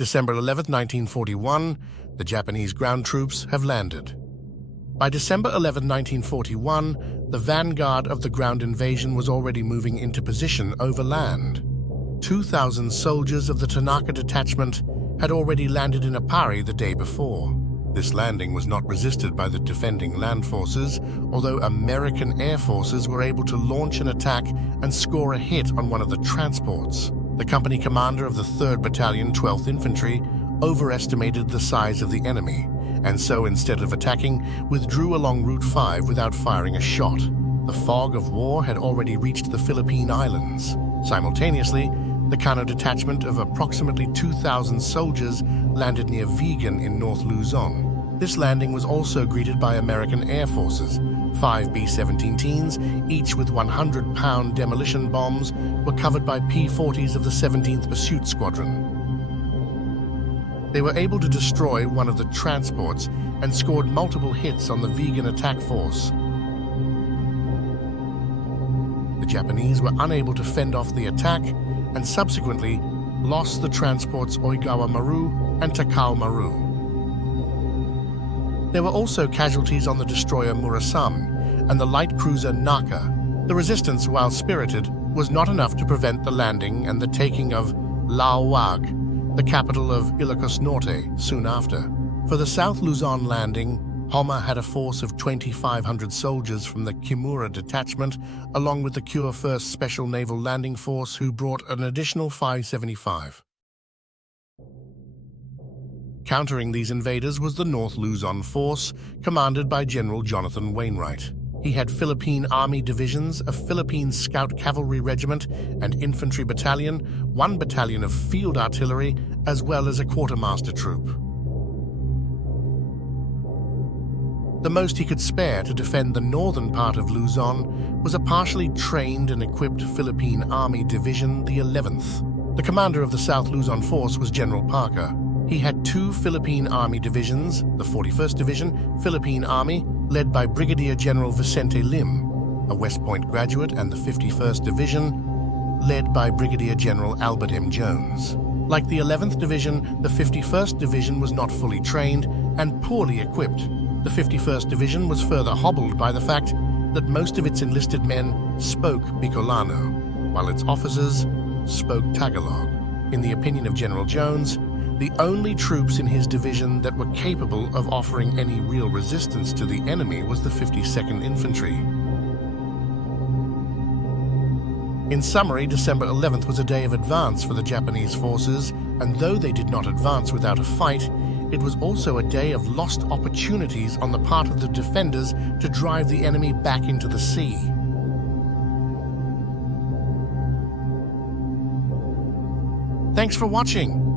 December 11, 1941, the Japanese ground troops have landed. By December 11, 1941, the vanguard of the ground invasion was already moving into position over land. 2,000 soldiers of the Tanaka detachment had already landed in Apari the day before. This landing was not resisted by the defending land forces, although American air forces were able to launch an attack and score a hit on one of the transports. The company commander of the 3rd Battalion, 12th Infantry, overestimated the size of the enemy, and so instead of attacking, withdrew along Route 5 without firing a shot. The fog of war had already reached the Philippine Islands. Simultaneously, the Kano detachment of approximately 2,000 soldiers landed near Vigan in North Luzon. This landing was also greeted by American air forces. 5 B-17-teens, each with 100-pound demolition bombs, were covered by P-40s of the 17th Pursuit Squadron. They were able to destroy one of the transports and scored multiple hits on the Vigan attack force. The Japanese were unable to fend off the attack and subsequently lost the transports Oigawa Maru and Takao Maru. There were also casualties on the destroyer Murasan and the light cruiser Naka. The resistance, while spirited, was not enough to prevent the landing and the taking of Laoag, the capital of Ilocos Norte, soon after. For the South Luzon landing, Homa had a force of 2,500 soldiers from the Kimura detachment, along with the Kure 1st Special Naval Landing Force, who brought an additional 575. Countering these invaders was the North Luzon force, commanded by General Jonathan Wainwright. He had Philippine Army divisions, a Philippine Scout Cavalry Regiment and Infantry Battalion, 1 battalion of Field Artillery, as well as a quartermaster troop. The most he could spare to defend the northern part of Luzon was a partially trained and equipped Philippine Army Division, the 11th. The commander of the South Luzon force was General Parker. He had 2 Philippine Army divisions, the 41st Division, Philippine Army, led by Brigadier General Vicente Lim, a West Point graduate, and the 51st Division, led by Brigadier General Albert M. Jones. Like the 11th Division, the 51st Division was not fully trained and poorly equipped. The 51st Division was further hobbled by the fact that most of its enlisted men spoke Bicolano, while its officers spoke Tagalog. In the opinion of General Jones, the only troops in his division that were capable of offering any real resistance to the enemy was the 52nd Infantry. In summary, December 11th was a day of advance for the Japanese forces, and though they did not advance without a fight, it was also a day of lost opportunities on the part of the defenders to drive the enemy back into the sea. Thanks for watching.